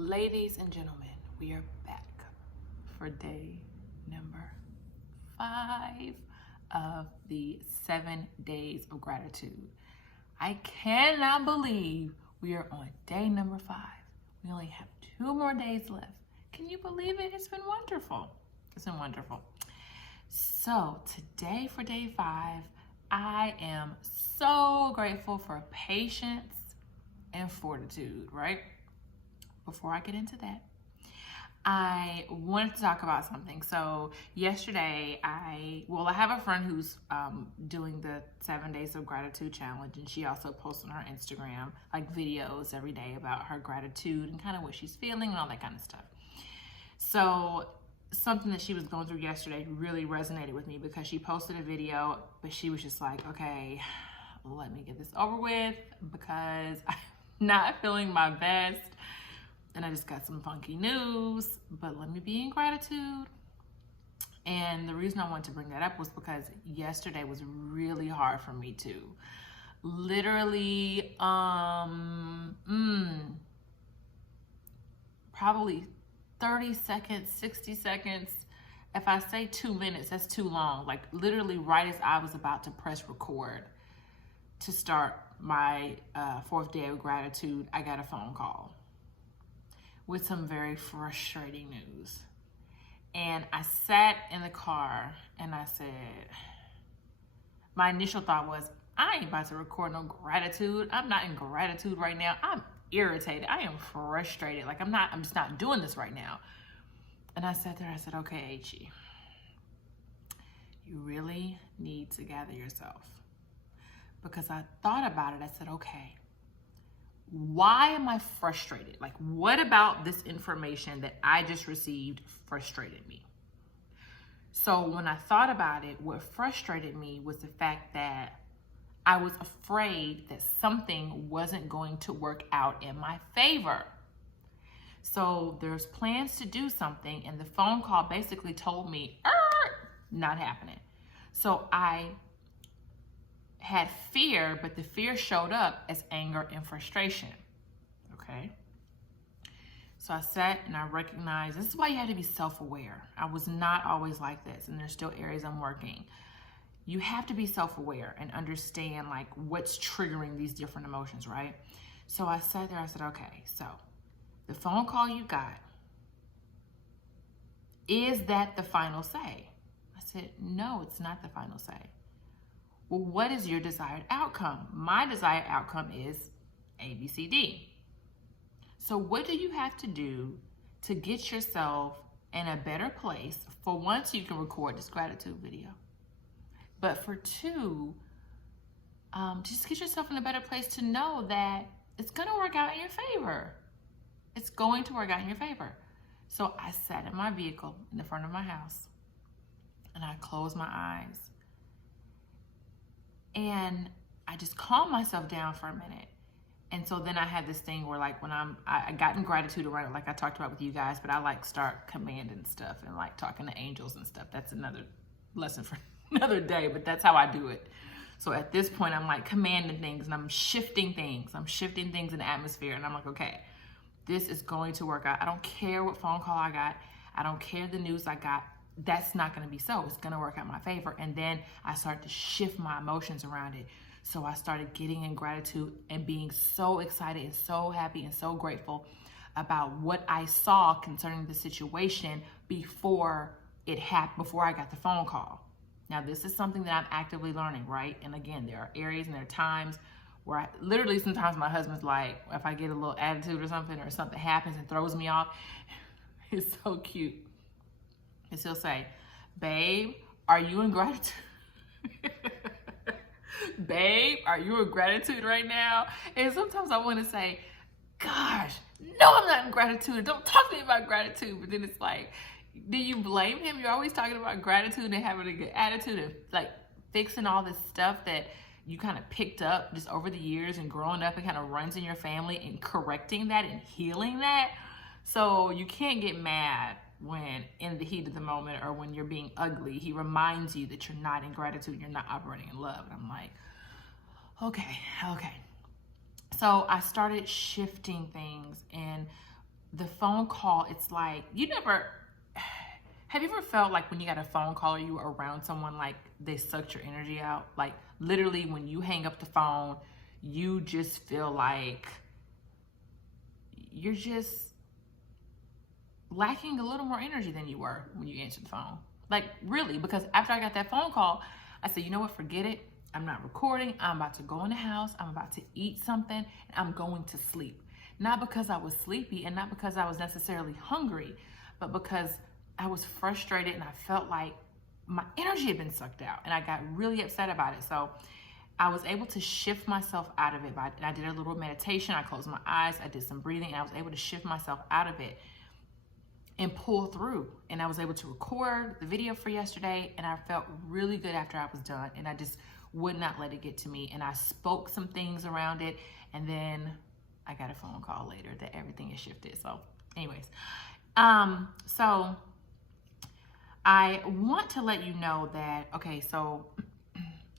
Ladies and gentlemen, we are back for day number 5 of the 7 days of gratitude. I cannot believe we are on day number 5. We only have 2 more days left. Can you believe it? It's been wonderful. It's been wonderful. So today for day 5, I am so grateful for patience and fortitude, right? Before I get into that, I wanted to talk about something. So yesterday, I have a friend who's doing the 7 days of gratitude challenge, and she also posts on her Instagram like videos every day about her gratitude and kind of what she's feeling and all that kind of stuff. So something that she was going through yesterday really resonated with me because she posted a video, but she was just like, okay, let me get this over with because I'm not feeling my best. And I just got some funky news, but let me be in gratitude. And the reason I wanted to bring that up was because yesterday was really hard for me too. Literally, probably 30 seconds, 60 seconds. If I say 2 minutes, that's too long. Like literally right as I was about to press record to start my 4th day of gratitude, I got a phone call with some very frustrating news. And I sat in the car and I said, my initial thought was, I ain't about to record no gratitude. I'm not in gratitude right now. I'm irritated. I am frustrated. Like I'm just not doing this right now. And I sat there, I said, okay, Achie, you really need to gather yourself. Because I thought about it, I said, okay, why am I frustrated? Like, what about this information that I just received frustrated me? So when I thought about it, what frustrated me was the fact that I was afraid that something wasn't going to work out in my favor. So there's plans to do something, and the phone call basically told me, not happening. So I had fear, but the fear showed up as anger and frustration. Okay. So I sat and I recognized this is why you have to be self-aware. I was not always like this, and there's still areas I'm working. You have to be self-aware and understand like what's triggering these different emotions, right? So I sat there, I said, okay, so the phone call you got, is that the final say? I said, no, it's not the final say. Well, what is your desired outcome? My desired outcome is A, B, C, D. So what do you have to do to get yourself in a better place for one, so you can record this gratitude video, but for 2, just get yourself in a better place to know that it's going to work out in your favor. It's going to work out in your favor. So I sat in my vehicle in the front of my house and I closed my eyes. And I just calmed myself down for a minute. And so then I had this thing where like when I got in gratitude around it, like I talked about with you guys, but I like start commanding stuff and like talking to angels and stuff. That's another lesson for another day, but that's how I do it. So at this point, I'm like commanding things and I'm shifting things. I'm shifting things in the atmosphere. And I'm like, okay, this is going to work out. I don't care what phone call I got. I don't care the news I got. That's not going to be so. It's going to work out in my favor. And then I start to shift my emotions around it. So I started getting in gratitude and being so excited and so happy and so grateful about what I saw concerning the situation before it happened, before I got the phone call. Now, this is something that I'm actively learning, right? And again, there are areas and there are times where I literally, sometimes my husband's like, if I get a little attitude or something happens and throws me off, it's so cute. And he'll say, babe, are you in gratitude? Babe, are you in gratitude right now? And sometimes I want to say, gosh, no, I'm not in gratitude. Don't talk to me about gratitude. But then it's like, do you blame him? You're always talking about gratitude and having a good attitude and like fixing all this stuff that you kind of picked up just over the years and growing up and kind of runs in your family, and correcting that and healing that. So you can't get mad when in the heat of the moment or when you're being ugly. He reminds you that you're not in gratitude, you're not operating in love. And I'm like, okay. So I started shifting things, and the phone call, it's like, have you ever felt like when you got a phone call or you were around someone, like they sucked your energy out? Like literally when you hang up the phone, you just feel like you're just lacking a little more energy than you were when you answered the phone. Like really, because after I got that phone call, I said, you know what, forget it. I'm not recording. I'm about to go in the house. I'm about to eat something and I'm going to sleep. Not because I was sleepy and not because I was necessarily hungry, but because I was frustrated and I felt like my energy had been sucked out and I got really upset about it. So I was able to shift myself out of it. And I did a little meditation. I closed my eyes. I did some breathing and I was able to shift myself out of it and pull through. And I was able to record the video for yesterday and I felt really good after I was done. And I just would not let it get to me. And I spoke some things around it. And then I got a phone call later that everything is shifted. So anyways, so I want to let you know that, okay, so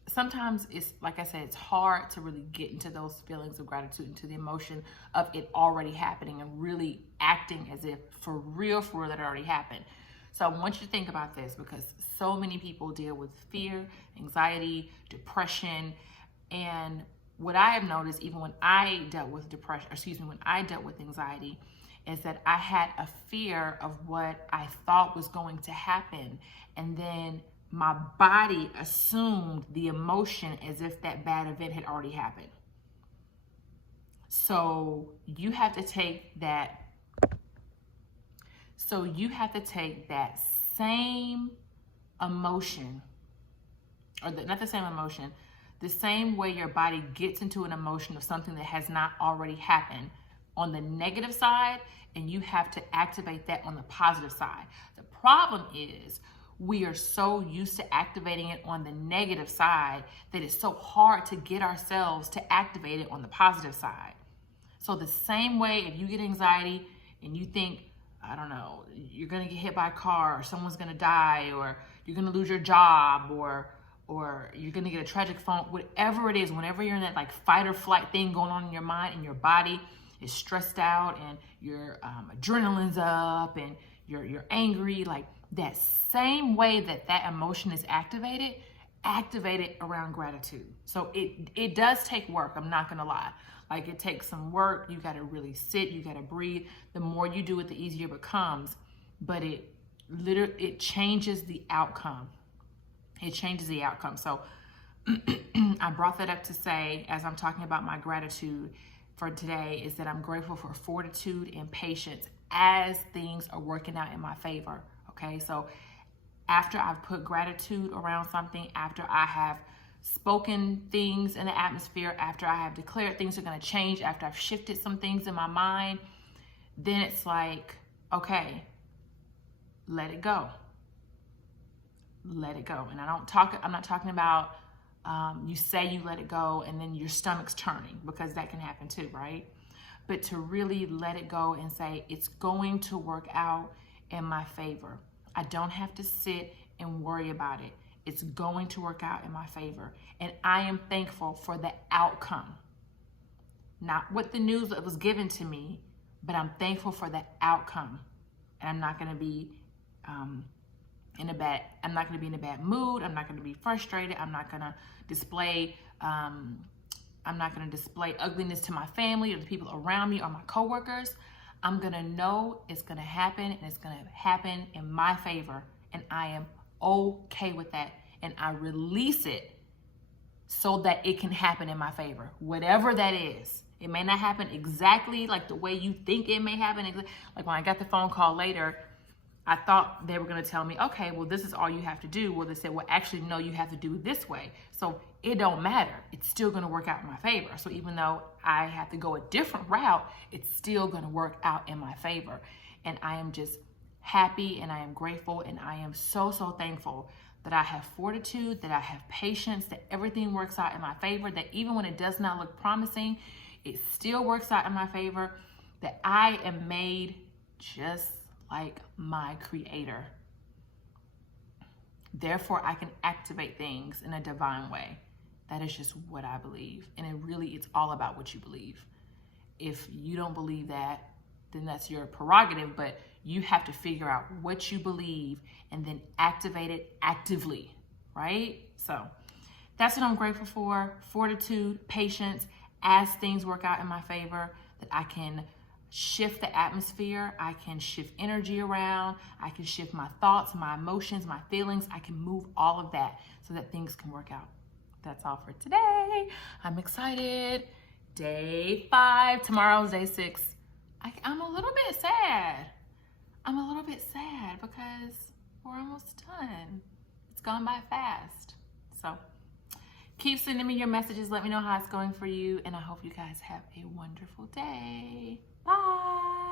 sometimes it's, like I said, it's hard to really get into those feelings of gratitude, into the emotion of it already happening and really acting as if for real that it already happened. So I want you to think about this because so many people deal with fear, anxiety, depression, and what I have noticed, even when I dealt with when I dealt with anxiety, is that I had a fear of what I thought was going to happen. And then my body assumed the emotion as if that bad event had already happened. So you have to take that. Same emotion, or not the same emotion, the same way your body gets into an emotion of something that has not already happened on the negative side, and you have to activate that on the positive side. The problem is we are so used to activating it on the negative side that it's so hard to get ourselves to activate it on the positive side. So the same way, if you get anxiety and you think, I don't know, you're gonna get hit by a car, or someone's gonna die, or you're gonna lose your job, or you're gonna get a tragic phone, whatever it is, whenever you're in that like fight or flight thing going on in your mind and your body is stressed out and your adrenaline's up and you're angry, like that same way that emotion is activated around gratitude. So it does take work, I'm not gonna lie. Like it takes some work, you gotta really sit, you gotta breathe. The more you do it, the easier it becomes, but it changes the outcome. It changes the outcome. So I brought that up to say, as I'm talking about my gratitude for today, is that I'm grateful for fortitude and patience as things are working out in my favor. Okay, so after I've put gratitude around something, after I have spoken things in the atmosphere, after I have declared things are going to change, after I've shifted some things in my mind, then it's like, okay, let it go. Let it go. And I'm not talking about you say you let it go and then your stomach's turning, because that can happen too, right? But to really let it go and say, it's going to work out in my favor. I don't have to sit and worry about it. It's going to work out in my favor. And I am thankful for the outcome. Not what the news that was given to me, but I'm thankful for the outcome. And I'm not going to be in a bad mood. I'm not going to be frustrated. I'm not going to display ugliness to my family or the people around me or my coworkers. I'm going to know it's going to happen, and it's going to happen in my favor. And I am okay with that. And I release it so that it can happen in my favor, whatever that is. It may not happen exactly like the way you think it may happen. Like when I got the phone call later, I thought they were going to tell me, okay, well, this is all you have to do. Well, they said, well, actually, no, you have to do it this way. So it don't matter. It's still going to work out in my favor. So even though I have to go a different route, it's still going to work out in my favor. And I am just happy, and I am grateful, and I am so, so thankful that I have fortitude, that I have patience, that everything works out in my favor, that even when it does not look promising, it still works out in my favor, that I am made just like my Creator. Therefore, I can activate things in a divine way. That is just what I believe. And it's all about what you believe. If you don't believe that, then that's your prerogative, but you have to figure out what you believe and then activate it actively, right? So that's what I'm grateful for. Fortitude, patience, as things work out in my favor, that I can shift the atmosphere, I can shift energy around, I can shift my thoughts, my emotions, my feelings. I can move all of that so that things can work out. That's all for today. I'm excited. Day 5, tomorrow's day 6. I'm a little bit sad. I'm a little bit sad because we're almost done. It's gone by fast. So keep sending me your messages. Let me know how it's going for you. And I hope you guys have a wonderful day. Bye.